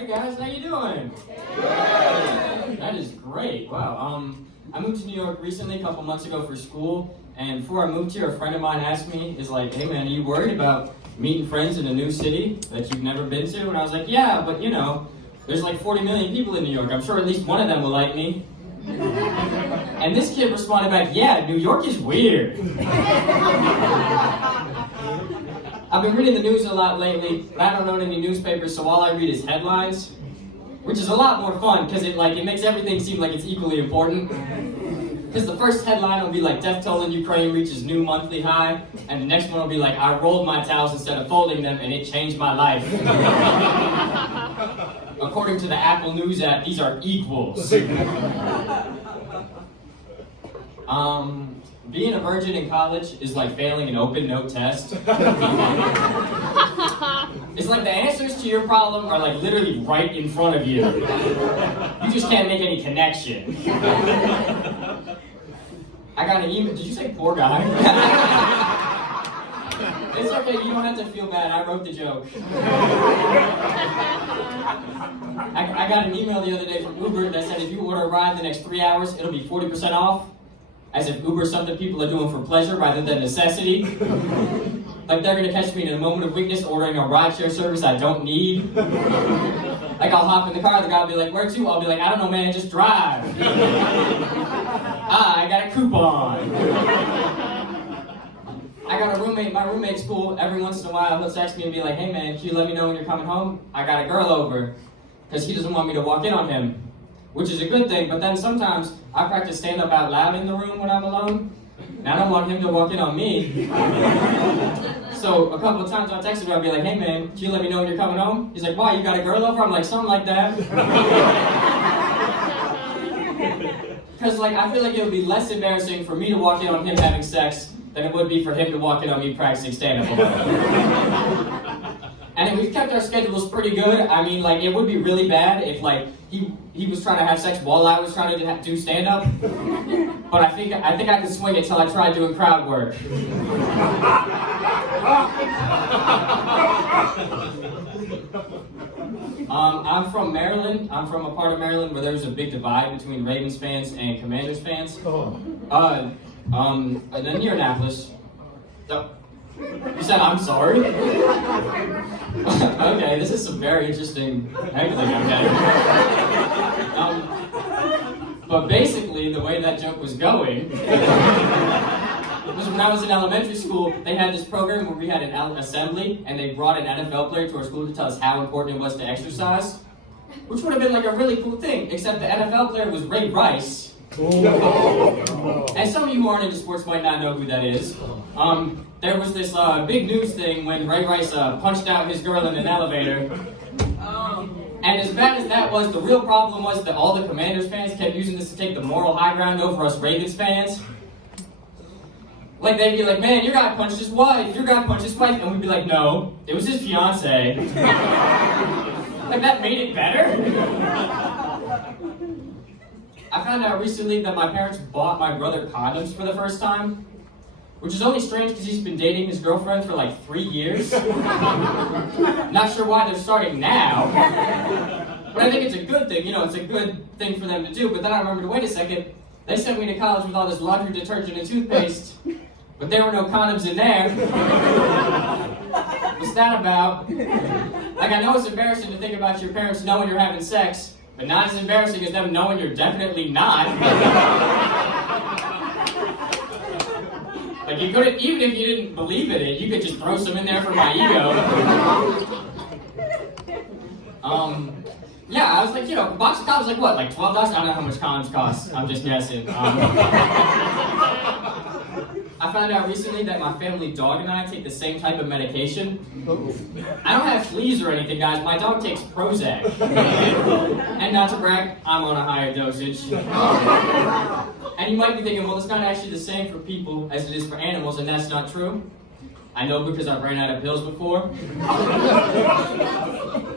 Hey guys, how you doing? That is great. Wow. I moved to New York recently, a couple months ago for school, and before I moved here, a friend of mine asked me, hey man, are you worried about meeting friends in a new city that you've never been to? And I was like, yeah, but you know, there's like 40 million people in New York. I'm sure at least one of them will like me. And this kid responded back, yeah, New York is weird. I've been reading the news a lot lately, but I don't own any newspapers, so all I read is headlines, which is a lot more fun because it makes everything seem like it's equally important. Because the first headline will be like, death toll in Ukraine reaches new monthly high, and the next one will be like, I rolled my towels instead of folding them, and it changed my life. According to the Apple News app, these are equals. Being a virgin in college is like failing an open note test. It's like the answers to your problem are like literally right in front of you. You just can't make any connection. I got an email. Did you say poor guy? It's okay, you don't have to feel bad. I wrote the joke. I got an email the other day from Uber that said if you order a ride the next 3 hours, it'll be 40% off. As if Uber is something people are doing for pleasure rather than necessity. Like they're gonna catch me in a moment of weakness ordering a rideshare service I don't need. Like I'll hop in the car, the guy will be like, where to? I'll be like, I don't know man, just drive. I got a coupon. I got a roommate, my roommate's cool. Every once in a while he'll text me and be like, hey man, can you let me know when you're coming home? I got a girl over. Because he doesn't want me to walk in on him. Which is a good thing, but then sometimes I practice stand-up out loud in the room when I'm alone. And I don't want him to walk in on me. So a couple of times I'll text him, I'll be like, hey man, can you let me know when you're coming home? He's like, why, you got a girl over? I'm like, something like that. Because I feel like it would be less embarrassing for me to walk in on him having sex than it would be for him to walk in on me practicing stand-up alone. And we've kept our schedules pretty good. I mean, it would be really bad if, he was trying to have sex while I was trying to do stand-up. But I think I could swing it till I tried doing crowd work. I'm from Maryland. I'm from a part of Maryland where there's a big divide between Ravens fans and Commanders fans. Near Annapolis. You said I'm sorry? Okay, this is some very interesting heckling I'm getting. But basically, the way that joke was going was when I was in elementary school, they had this program where we had an assembly, and they brought an NFL player to our school to tell us how important it was to exercise, which would have been a really cool thing, except the NFL player was Ray Rice. And some of you who aren't into sports might not know who that is. There was this big news thing when Ray Rice punched out his girl in an elevator. And as bad as that was, the real problem was that all the Commanders fans kept using this to take the moral high ground over us Ravens fans. They'd be like, man, your guy punched his wife, and we'd be like, no, it was his fiance. That made it better? I found out recently that my parents bought my brother condoms for the first time, which is only strange because he's been dating his girlfriend for 3 years. Not sure why they're starting now, but I think it's a good thing, it's a good thing for them to do. But then I remembered, wait a second, they sent me to college with all this laundry detergent and toothpaste, but there were no condoms in there. What's that about? I know it's embarrassing to think about your parents knowing you're having sex, but not as embarrassing as them knowing you're definitely not. You couldn't, even if you didn't believe in it, you could just throw some in there for my ego. Yeah, I was like, a box of condoms what, $12? I don't know how much condoms cost. I'm just guessing. I found out recently that my family dog and I take the same type of medication. I don't have fleas or anything, guys. My dog takes Prozac. And not to brag, I'm on a higher dosage. And you might be thinking, well, it's not actually the same for people as it is for animals, and that's not true. I know because I've ran out of pills before.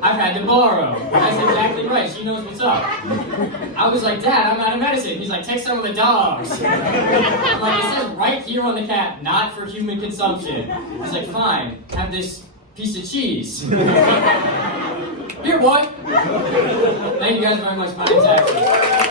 I've had to borrow. That's exactly right. She knows what's up. I was like, Dad, I'm out of medicine. He's like, take some of the dogs. I'm like, it says right here on the cap, not for human consumption. He's like, fine, have this piece of cheese. Here, boy. Thank you guys very much. My name's Axel.